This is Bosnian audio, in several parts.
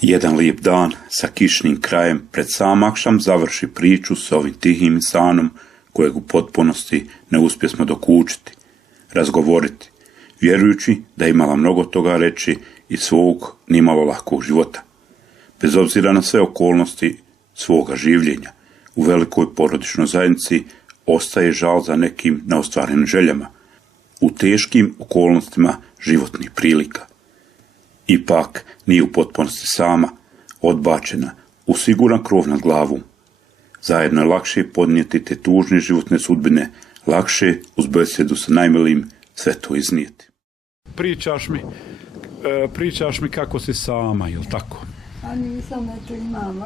Jedan lijep dan sa kišnim krajem pred sam akšam završi priču s ovim tihim insanom kojeg u potpunosti ne uspjesmo dokučiti, razgovoriti, vjerujući da je imala mnogo toga reći iz svog nimalo lahkog života. Bez obzira na sve okolnosti svoga življenja, u velikoj porodičnoj zajednici ostaje žal za nekim neostvarenim željama, u teškim okolnostima životnih prilika. Ipak nije u potpunosti sama, odbačena, u siguran krov nad glavom. Zajedno je lakše podnijeti te tužne životne sudbine, lakše uz besedu sa najmilijim sve to iznijeti. Pričaš mi kako si sama, jel tako? A nisam, eto imam.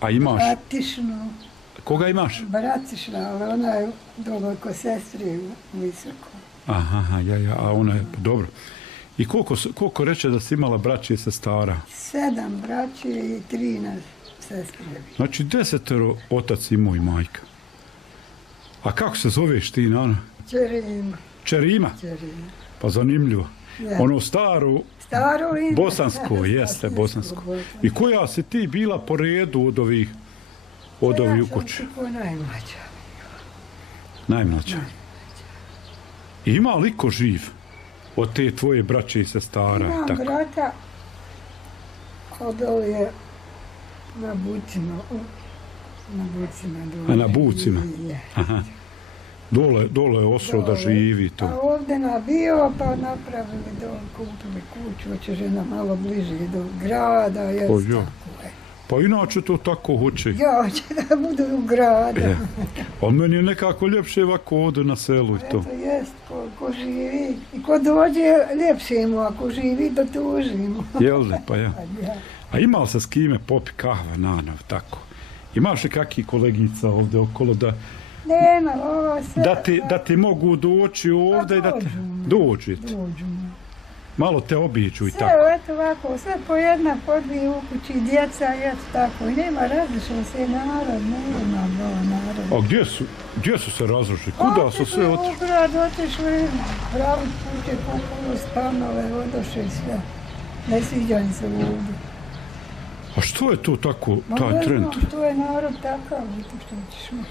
A imaš? Bratišnu. Koga imaš? Bratišna, ali ona je dole ko sestri visoko. Aha, a ona je, dobro. I koliko reče da si imala braće i sestara? 7 braće i 13 sestre. Znači 10 otac imao i majka. A kako se zoveš ti, Nana? Čerima. Čerima? Čerima. Pa zanimljivo. Ja. Ono staro bosansko, jeste bosansko. I koja si ti bila po redu od ovih u kući? Ja sam najmlađa. Najmlađa. Ima li ko živ od te tvoje braće i sestara? Imam tako? brata od ove na Bucima. A na Bucima? Aha. Dole je osro da živi to. A ovdje bio, pa napravili dom, kupili kuću, hoće žena malo bliže do grada, jest tako je. Pa inače to tako hoće. Ja, hoće da budu u gradu. Ali meni je nekako ljepše ovako ovdje na selu i to. Eto jest, ko živi. I ko dođe, ljepše mu, ako živi, da tužimo. Jel li, pa ja. A ima li se s kime popi kahva, Nana, tako? Imaš li kakvi kolegica ovdje okolo da... Nema, ovo sve... Da ti mogu doći ovdje i da te... Dođite. Malo te obiđu i tako. Sve, eto ovako, sve po jedna, po dvije u kući, djeca, eto tako. I nema, različio se narod, nema narod. A gdje su se različili? Kuda su sve otišli? U grad otišli, pravi kuće, kupuju stanove, odošli sve. Ne sviđa im se ovdje. A što je to tako, taj trend? Ne znam, što je narod takav, što ćeš mi.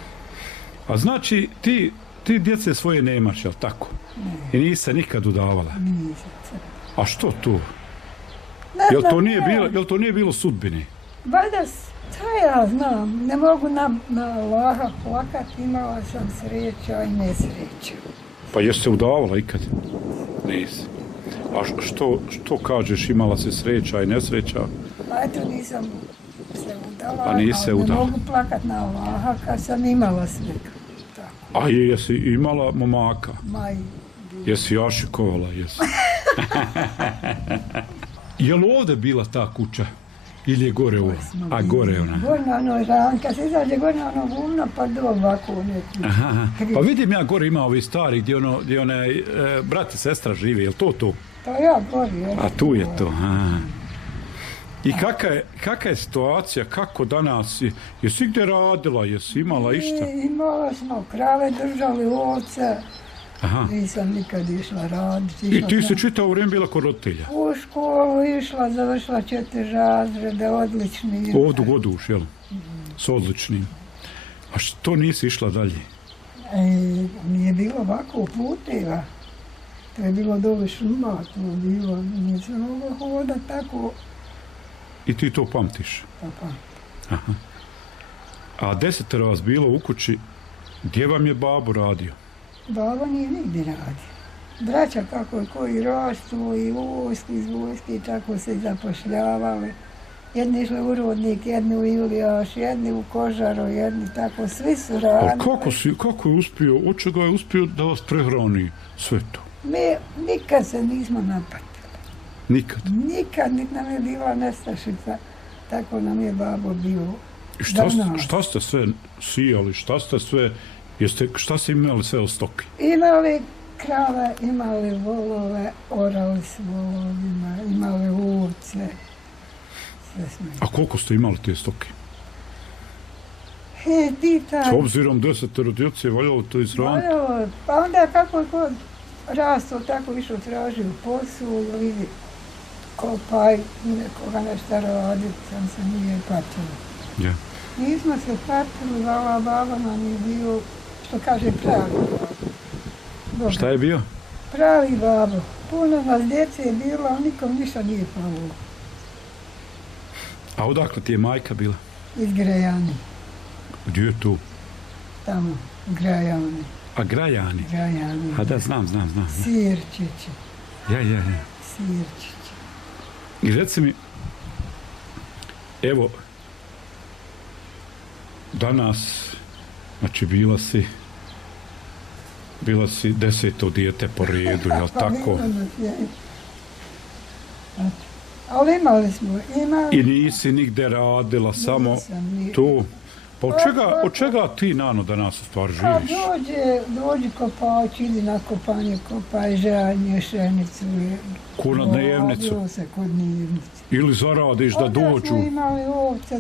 A znači, ti djece svoje nemaš, jel tako? Ne. I nisi se nikad udavala? Nisam se. A što tu? Jel to nije bilo sudbine? Valjda, šta ja znam, ne mogu na Allaha plakat, imala sam sreća i nesreća. Pa jesi se udavala ikad? Nisi. A što kažeš, imala si sreća i nesreća? Pa eto, nisam se udala, ali ne mogu plakat na Allaha kad sam imala svega. A jesi imala momaka? Maj. Jesi jašikovala, jesi. Je li ovdje bila ta kuća? Ili je gore ovo? A gore ona? Gore na ono ranka, se izađe gore na ono gumno, pa do ovako neki. Aha. Pa vidim ja gore ima ovi stari gdje one brat i sestra žive, je li to tu? To ja gore, jesam. A tu je to, aha. I kakva je situacija, kako danas, jesi gdje radila, jesi imala išta? Imala smo krave, držali ovce, nisam nikad išla raditi. I ti si čitavo vrijeme bila kod roditelja? U školu išla, završila 4 razrede, odlični. Ovdje goduš, jel? S odličnim. A što nisi išla dalje? Nije bilo ovako puteva. To je bilo dole šuma, to je bilo, nisam mogla hodati tako. I ti to pamtiš? Pa. Aha. A 10 vas bilo u kući, gdje vam je babo radio? Babo nije nigdje radio. Braća kako je koji rastu i iz vojske i tako se zapošljavali. Jedni išli u Rudnik, jedni u Ilijaš, jedni u Kožaru, jedni tako, svi su radili. A kako je uspio, od čega je uspio da vas prehrani sve to? Mi nikad se nismo napatili. Nikad? Nikad, nik nam je bila nestašica, tako nam je babo bio. I šta ste sve sijali, šta ste imali sve od stoke? Imali krave, imali volove, orali s volovima, imali ovce. A koliko ste imali te stoke? S obzirom 10 djece valjalo to izhraniti? Pa onda kako je rasto, tako išao tražio posao, kopaj, nekoga nešto raditi, sam se nije patila. Ja. Nismo se patili, vala baba nam je bio, što kaže, pravi babo. Šta je bio? Pravi babo. Puno nas djece je bilo, a nikom ništa nije palo. A odakle ti je majka bila? Iz Grajani, Gdje je tu? tamo, Grajani. A Grajani? Grajani. A da, znam. Sirčići, Ja. Sirčići. I reci mi, evo, danas, znači bila si 10. dijete po redu, jel tako? Ali imali smo, I nisi nigde radila, samo tu. Pa od čega ti, Nano, danas u stvari A živiš? dođi kopač, idi na kopanje, kopaj žanje, šenicu. Ko na dnevnicu? Radilo se kod dnevnice. Ili zaradiš da Onda dođu? smo imali ovce,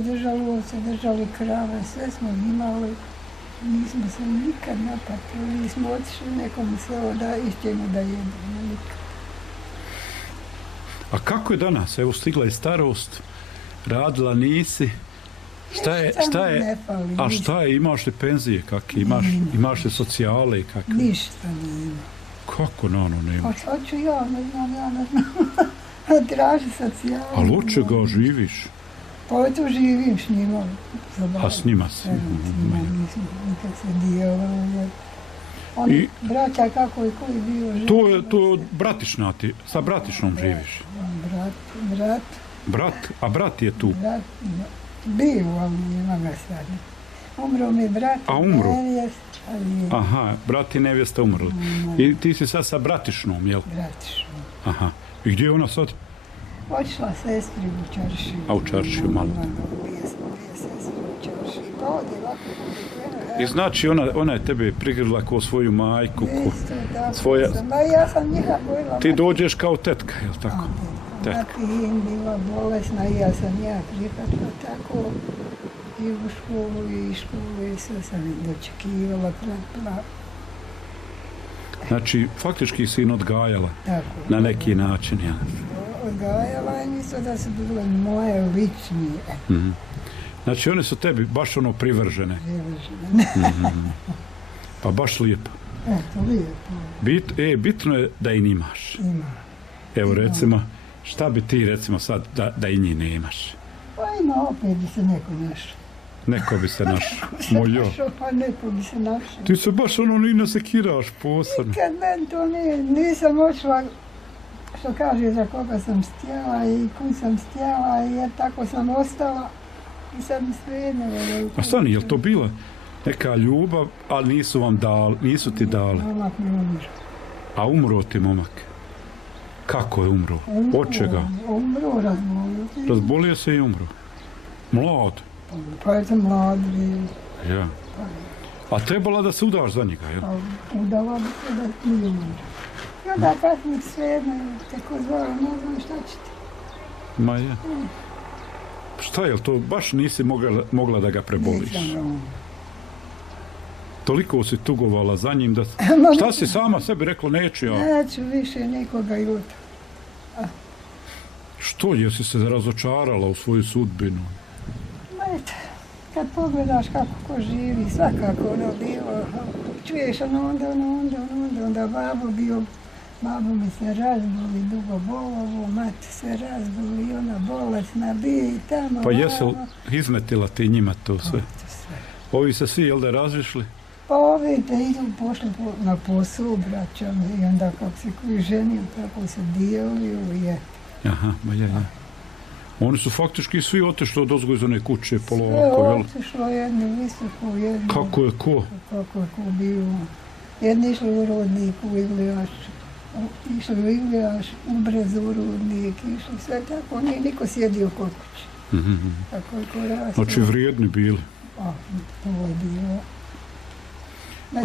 držali krave, sve smo imali. Nismo se nikad napatili, nismo otišli nekom selo da išćemo da jedemo, nikad. A kako je danas? Evo, stigla je starost, radila nisi. Šta je, a šta je, imaš li penzije kakve, imaš li socijale kakve? Ništa nema. Kako, Nano, nema? Hoću ja, ne znam. Traži socijalno. Ali od čega živiš? Pa eto živim s njima. A s njima si? Nismo nikad se dijelali. Oni, braća kako je koji bio živ. To je bratišna ti, sa bratišnom živiš? Brat je tu? Brat, bio, ali nema ga sad. Umro mi brat, nevjest, ali je. Aha, brat i nevjesta umrli. I ti si sad sa bratišnom, jel? Bratišnom. Aha. I gdje je ona sad? Otišla sestri u Čaršiju. A u Čaršiju malo. Dvije sestre u Čaršiju. Pa ovdje ovako I znači ona je tebe prigrlila kao svoju majku. Isto tako svoja... sam. Ma ja sam njega bojila. Ti dođeš kao tetka, jel tako? Tetka im bila bolesna i ja sam prihvatila tako. I u školu i sve sam im dočekivala. Znači, faktički si odgajala tako, na neki način, jel? Odgajala i nisu da su bile moje ličnije. Znači, one su tebi baš privržene. Pa baš lijepo. Eto, lijepo. Bitno je da i nemaš. Ima. Evo, recimo, šta bi ti, recimo, sad da i njih nemaš? Pa ima, opet bi se neko našao. Neko bi se našao. Mojo. Pa neko bi se našao. Ti se baš ni ne sekiraš posebno. Nikad meni to nisam očela, što kaže, za koga sam stjela i kud sam stjela i tako sam ostala. I sad mi svejedno. A stani, je li to bila neka ljubav, ali nisu ti dali? Momak mi umro. A umro ti momak? Kako je umro? Od čega? Umro, razbolio. Razbolio se i umro? Mlad? Pa je to mlad bio. Ja. A trebala da se udaš za njega, jel? Udala bi se da nije umro. I onda kasnije svejedno, tako zvalo, ne znam šta će ti. Ma je. Šta je to? Baš nisi mogla da ga preboliš. Toliko si tugovala za njim da... Šta si sama sebi rekla, neću ja? Neću više nikoga jutra. Što, jesi se razočarala u svoju sudbinu? Eto, kad pogledaš kako ko živi, svakako bilo. Čuješ onda babo mi se razboli, dugo bolovo, mati se razboli, ona bolesna bi i tamo. Pa jesi li izmetila ti njima to sve? Ovi se svi, jel da razišli? Pa ovi te idu pošli na posao, braćom, i onda kako se koji ženio, tako se dijelio i je. Aha, ma ja. Oni su faktički svi otišli od ozgo iz one kuće polako, Sve jel? otišlo jednu visoku, jednu... Kako je ko? Kako je ko bio. Jedni išli u Rodnik, u Iglijaš, u Brez u Rodnik, išli sve tako, nije niko sjedio kod kuće. Tako je ko rastao. Znači vrijedni bili. To je bilo.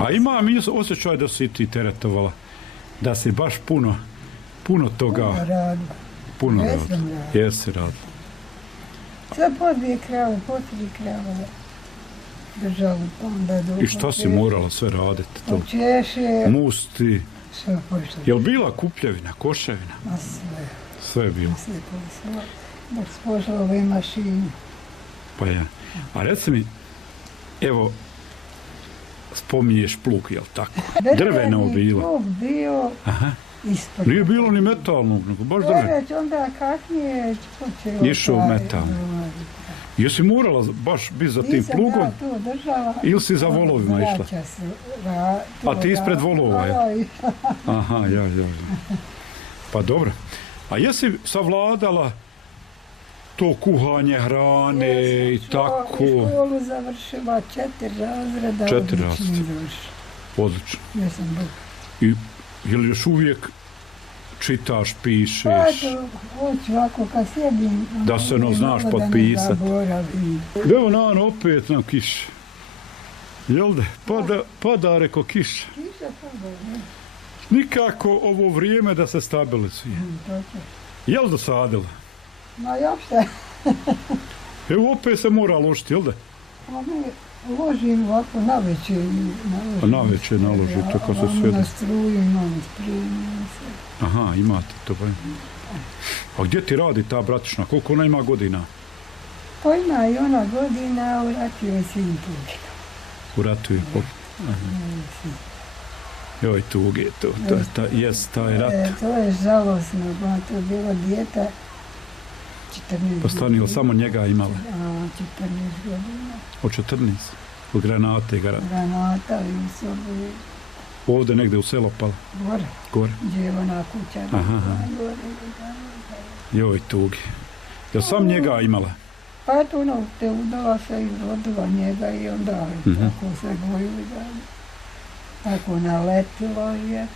A imam osjećaj da si ti teretovala, da si baš puno toga... Puno radila. Jesi radila. Sve po 2 krave, po 3 krave držali, pa onda došla. I šta si morala sve raditi? Češe. Musti. Sve pošlo. Je li bila kupljevina, koševina? Ma sve. Sve je bilo. Oslijepilo sve. Dok su pošle ove mašine. Pa ja. A reci mi, evo, spominješ plug, jel tako? Drveno bilo. Plug bio Aha. ispod. Nije bilo ni metalnog, nego baš drveno. Već onda kasnije počeo... Išao metal. Jesi morala baš biti za tim plugom? Nisam ja tu držala. Ili si za volovima išla? A ti ispred volova, je? Aha, ja. Pa dobro. A jesi savladala to kuhanje hrane i tako? Školu završila 4 razreda. 4 razreda. Odlično. Jesam Bog. I je li još uvijek čitaš, pišeš? Pa to, hoću ovako kad sjedim... Da se znaš potpisat. Evo Nano, opet nam kiša. Jel da? Pada reko kiša. Kiša pada, ne? Nikako ovo vrijeme da se stabilizuje. Jel da sadila? Ma jopšte. Evo opet se mora ložiti, jel da? Ma mi ložim ovako na večer. Na večer naloži, to kad se sve... Na struju imam spremljeno sve. Aha, imate to. A gdje ti radi ta bratišna? Koliko ona ima godina? Pa ima i ona godina, u ratu je sin tugi. U ratu je pol. Joj, tuge, taj rat. To je žalosno, ba to je bilo dijeta 14 Pa stani, samo njega imala? 14 godina. Od 14? Od granate i garata? Granata i u sobu. Ovdje negdje u selo pala? Gore. Gdje je ona kuća. Aha. Joj, tuge. Jel sam njega imala? Pa eto ono, te udala se i rodila njega i onda tako se gojili da tako naletilo je.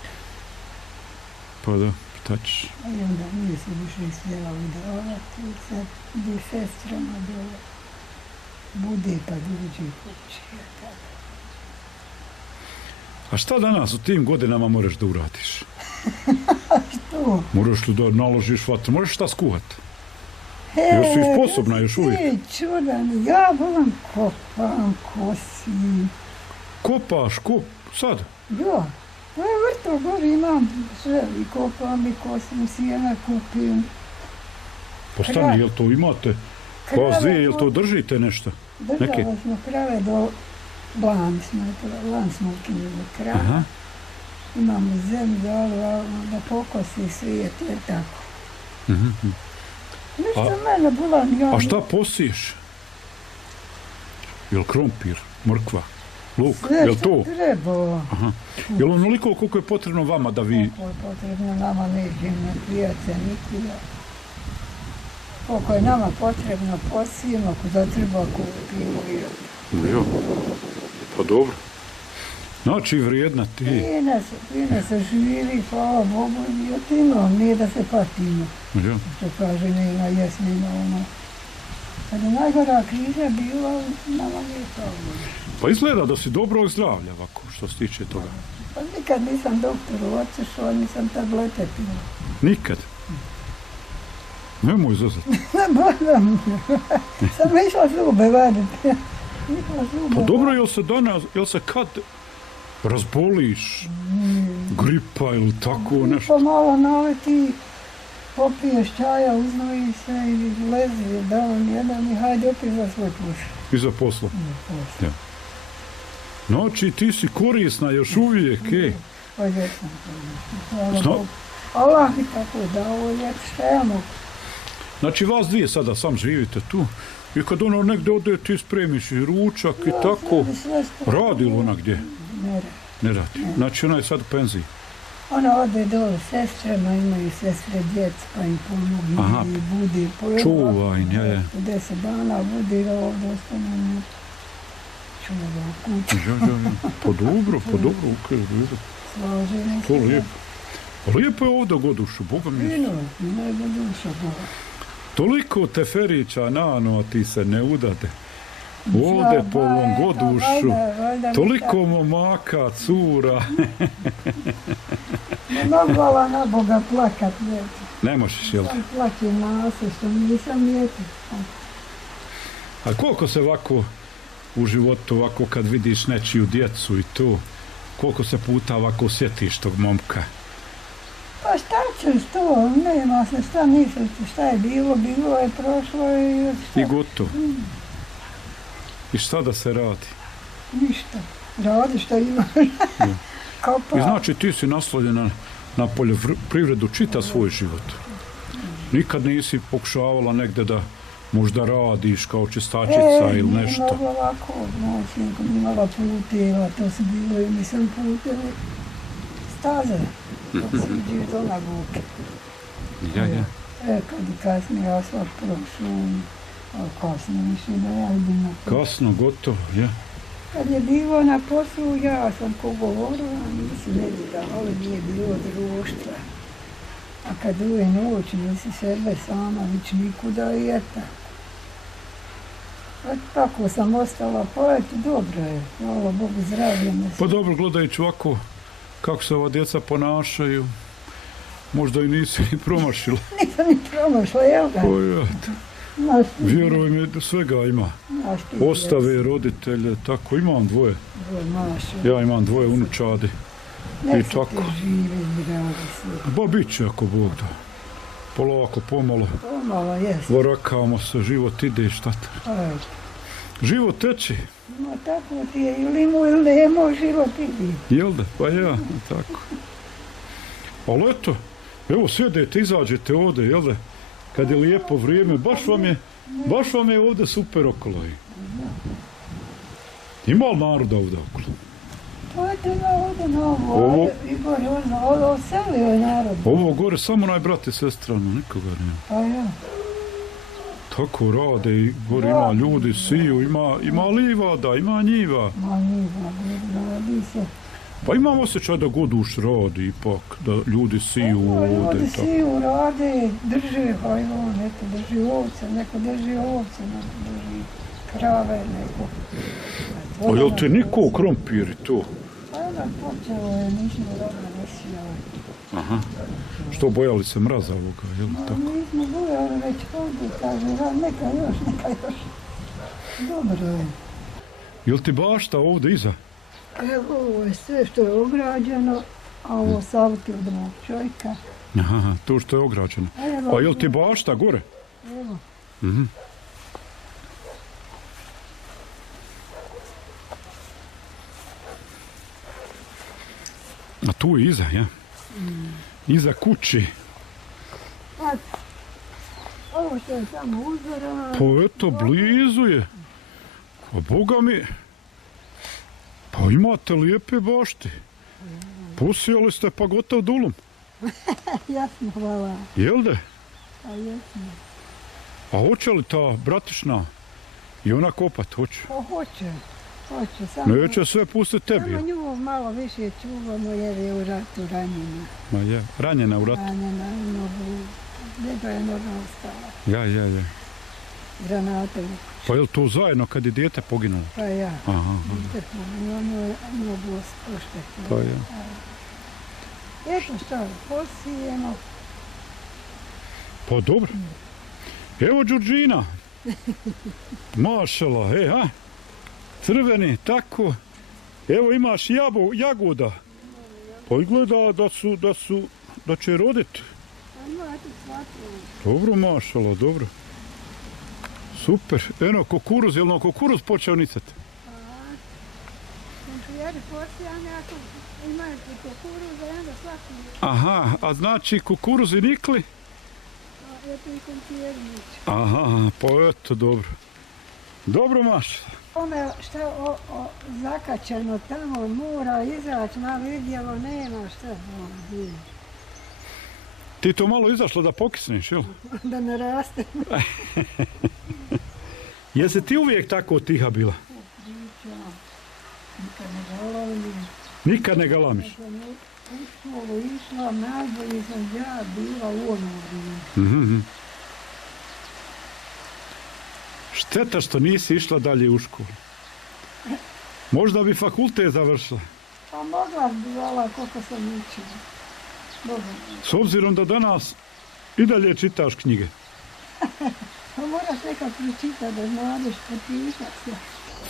Pa da, šta ćeš? I onda nije se više smjela udavati, sad ide sestrama dole. Bude pa dođe kući. A šta danas u tim godinama moraš da uradiš? Što? Moraš li da naložiš vatru? Moraš šta skuhat? Jesi sposobna još uvijek? Čudan, ja volim kopam, kosim. Kopaš, sad? Ja, pa je vrto gori imam sve i kopam i kosim, sjena kupim. Pa stani, jel to imate? Vas dvije, jel to držite nešto? Držali smo krave do lan smo ukinuli krave. Imamo zemlju, da pokosi svijet, jer tako. Nešto mene bila njom. A šta posiješ? Jel krompir, mrkva, luk, jel to? Sve što treba. Jel onoliko koliko je potrebno vama da vi... Koliko je potrebno nama neđem, ne pijace, nikuda. Koliko je nama potrebno posijemo, ako zatreba kupimo. Jo, pa dobro. Znači vrijedna ti. Fine se živi, hvala Bogu, i otimam, nije da se patimo. Jo. Što kaže, nema jes, nema ono. Kad je najgora kriza bila, nama nije hvala. Pa izgleda da si dobrog zdravlja ovako, što se tiče toga. Pa nikad nisam doktoru otišao, nisam tablete pila. Nikad? Nemoj zazati. Ne moram. Sam išla zube vaditi. Pa dobro, jel se kad razboliš, gripa ili tako nešto? Pa malo naleti, popiješ čaja, uznoji se i lezi dan jedan i hajde opet za svoj posao. I za posla? Ja. Znači, ti si korisna još uvijek, Pa jesam korisna. Allah mi tako dao, šta ja mogu. Znači, vas dvije sada sam živite tu i kad ono negdje ode ti spremiš i ručak i tako, radi li ona gdje? Ne radi. Znači, ona je sad u penziji. Ona ode dole sestrama, imaju sestre djec, pa im pomogu i budi. Čuvaj, je. 10 dana budi da ovdje ostane čuva kuću. Pa dobro, Slažem se. To lijepo. Lijepo je ovdje Godušu, Boga mi. Fino je Goduša, Boga. Toliko teferića, Nano, a ti se ne udade. Ovdje po ovom Godušu, toliko momaka, cura. Ne mogla na Boga plakat, ne možeš, jel? Sam plaćim na se što nisam mjeti. A koliko se ovako u životu, ovako kad vidiš nečiju djecu i to, koliko se puta ovako sjetiš tog momka? Pa šta ćeš to, nema se šta misliti, šta je bilo, bilo je, prošlo je i šta? I gotovo. I šta da se radi? Ništa, radi što imaš. I znači ti si naslonjena na poljoprivredu čita svoj život. Nikad nisi pokušavala negde da možda radiš kao čistačica ili nešto. Nije mogla ovako, znači, imala puteva, to su bilo i mislim putevi staze. To se iđe do na Vuke. Ja. Kad je kasnije asfalt prošao, ali kasno više ne idemo. Kasno, gotovo, ja. Kad je bilo na poslu, ja sam ko govorila, nisi ne ali nije bilo društva. A kad uje noć, nisi sebe sama, vić nikuda i eto. Tako sam ostala, pa eto, dobro je, hvala Bogu, zdravlje me se. Pa dobro, gledajući ovako kako se ova djeca ponašaju, možda i nisi ni promašila. Nisam ni promašla, jel da? Vjeruj mi, svega ima. Ostave roditelje, tako, imam dvoje. Ja imam dvoje unučadi. I tako. Žive, zdravi sve. Ba bit će ako Bog da. Polako, pomalo. Pomalo, jes. Varakamo se, život ide i šta te. Život teči. Ma tako ti je, ili mu ili nemo, život ide. Jel da? Pa ja, tako. Ali eto, evo sjedete, izađete ovdje, jel da? Kad je lijepo vrijeme, baš vam je ovdje super okolo. Ima li naroda ovdje okolo? Pa eto ovdje novo, Igor je ovo selio je narod. Ovo gore samo najbrati sestrano, nikoga nema. Pa ja. Tako rade i gore ima ljudi, siju, ima livada, ima njiva. Ma njiva, radi se. Pa imam osjećaj da god uš radi ipak, da ljudi siju ovdje. Ljudi siju rade, drže hajvan, neko drži ovce, neko drži krave, neko. A jel te niko krompiri to? Pa onda počelo je, nismo dobro nesijali. Aha. Što bojali se mraza ovoga, jel tako? Nismo bojali već ovdje, kaže, neka još. Dobro je. Jel ti bašta ovdje iza? Evo, ovo je sve što je ograđeno, a ovo savjeti od mog čovjeka. Aha, to što je ograđeno. A jel ti bašta gore? Evo. A tu je iza, ja? Iza kući. Ovo što je samo uzorano. Pa eto, blizu je. A Boga mi, pa imate lijepe bašte. Posijali ste pa gotov dulum. Jasno, hvala. Jel de? Pa jasno. A hoće li ta bratišna i ona kopat, hoće? Pa hoće. Samo, neće sve pustiti tebi. Samo nju malo više čuvamo jer je u ratu ranjena. Ma je, ranjena u ratu. Ranjena u nogu. Deda je noga ostala. Ja. Granate. Pa je li to zajedno kad je dijete poginulo? Pa ja. Aha. Dijete poginulo, ono je nogu oštetilo. Pa ja. Eto što, posijemo. Pa dobro. Evo Đurđina. Mašala, ha? Crveni, tako. Evo imaš jagoda. Pa izgleda da će roditi. Dobro, mašala, dobro. Super. Eno, kukuruz, jel' kukuruz počeo nicati? Aha, a znači kukuruzi nikli? Aha, pa eto, dobro. Dobro, mašala. Ome što je zakačeno tamo, mora izaći na vidjelo, nema šta ovdje. Ti to malo izašla da pokisneš, jel? Da ne raste. Jesi ti uvijek tako tiha bila? Nikad ne galamim. Nikad ne galamiš? U školu išla, najbolji sam ja bila u ono vrijeme. Šteta što nisi išla dalje u školu. Možda bi fakultet završila. Pa mogla bi vala koliko sam učila. Dobro. S obzirom da danas i dalje čitaš knjige. Pa moraš nekad pročitati da znadeš potišat se.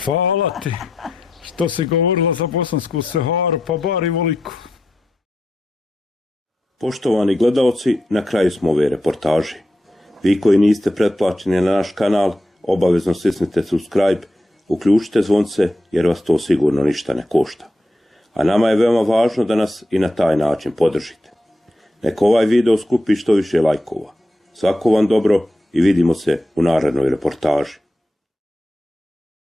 Hvala ti što si govorila za Bosansku Seharu, pa bar i voliko. Poštovani gledaoci, na kraju smo ove reportaže. Vi koji niste pretplaćeni na naš kanal, obavezno stisnite subscribe, uključite zvonce jer vas to sigurno ništa ne košta. A nama je veoma važno da nas i na taj način podržite. Neka ovaj video skupi što više lajkova. Svako vam dobro i vidimo se u narednoj reportaži.